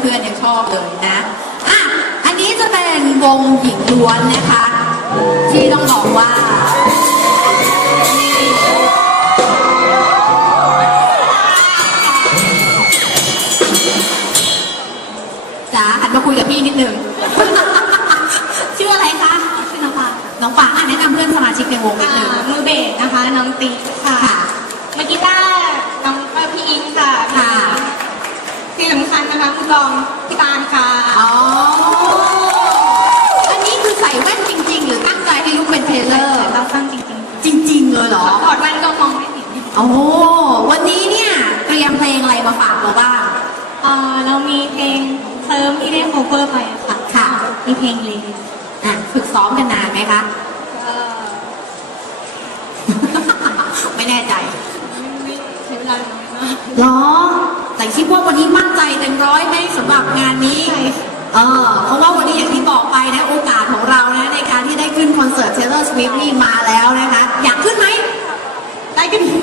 เพื่อนๆยังชอบเลยนะอะอันนี้จะเป็นวงหญิงล้วนนะคะ ที่ต้องบอกว่าจ๋าหันมาคุยกับพี่นิดนึงชื่ออะไรคะชื่อน้องปานน้องปางอะแนะนำเพื่อนสมาชิกในวงนิดนึงมือเบสนะคะ น้องติ๊กค่ะ กลองพี่ตาลค่ะ อ๋อ อันนี้คือใส่แว่นจริง ๆ หรือตั้งใจให้ลูกเป็นเทรลเลอร์ เราตั้งจริงจริง ๆ เลยเหรอ ๆถอดแว่นก็มองไม่เห็นโอ้วันนี้เนี่ย เตรียมเพลงอะไรมาฝากเราบ้าง เอ่อเรามีเพลงเติมที่ได้โคเวอร์ไปค่ะค่ะ มีเพลงเลนอะฝึกซ้อมกันนานไหมคะ เอ่อไม่แน่ใจ ไม่ใช้เวลาน้อยมาก หรอ แต่คิดว่าวันนี้มั่นใจเต็มร้อยไหมสำหรับงานนี้ใช่เออเพราะว่าวันนี้อย่างที่บอกไปนะโอกาสของเรานะในการที่ได้ขึ้นคอนเสิร์ต Taylor Swift นี่มาแล้วนะคะ อยากขึ้นไหมได้กันนั่น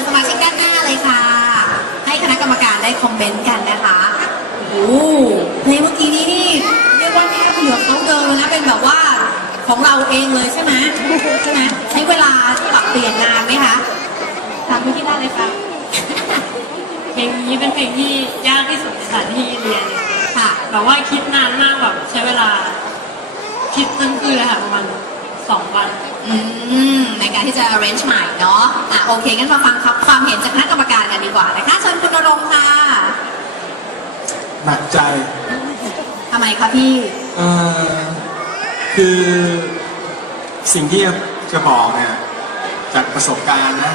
ญสมาชิกด้านหน้าเลยค่ะ ให้คณะกรรมการได้คอมเมนต์กันนะคะโอ้โหเพลงเมื่อกี้นี้นี่เรียกว่าแทบเหนือเขาเดินเลยนะเป็นแบบว่าของเราเองเลยใช่ไหมใช่ไหมใช้เวลาปรับเปลี่ยนนานไหมคะถามพี่ที่ได้เลยค่ะเพลงนี้เป็นเพลงที่ยากที่สุดในสถานที่เรียนเลยค่ะแบบว่าคิดนานมากแบบใช้เวลา คิดทั้งคืนเลยค่ะประมาณ สองวัน อืมในการที่จะ arrange ใหม่เนาะอะโอเคงั้นมาฟังครับความเห็นจากคณะกรรมการกันดีกว่านะคะเชิญคุณณรงค์ค่ะหนักใจทำไมคะพี่เอ่อคือสิ่งที่จะบอกเนี่ยจากประสบการณ์นะ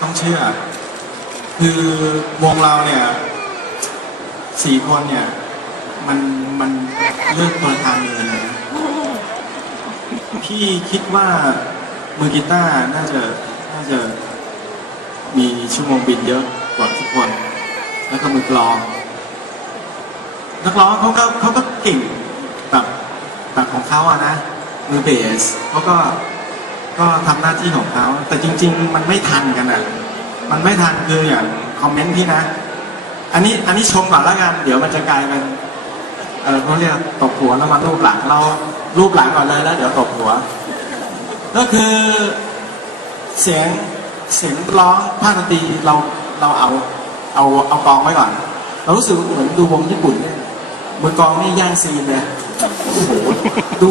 ต้องเชื่อ คือวงเราเนี่ยสี่คนเนี่ย มันมันเลือกตัวทางเลยนะ พี่คิดว่ามือกีตาร์น่าจะน่าจะมีชั่วโมงบินเยอะกว่าทุกคน แล้วก็มือกลอง นักร้องเขาก็เขาก็เก่งแบบแบบของเขาอะนะ มือเบสเขาก็ก็ทำหน้าที่ของเขาแต่จริง ๆ มันไม่ทันกันอะมันไม่ทันคืออย่างคอมเมนต์พี่นะ อันนี้อันนี้ชมก่อนแล้วกัน เดี๋ยวมันจะกลายเป็นเออเขาเรียกตบหัวแล้วมารูปหลังเรา รูปหลังก่อนเลยแล้วเดี๋ยวตบหัว ก็คือเสียงเสียงร้องภาคดนตรีเราเราเอาเอาเอากองไว้ก่อน เรารู้สึกเหมือนดูวงญี่ปุ่นเนี่ยมือกองนี่ย่างซีนเลยโอ้โหดู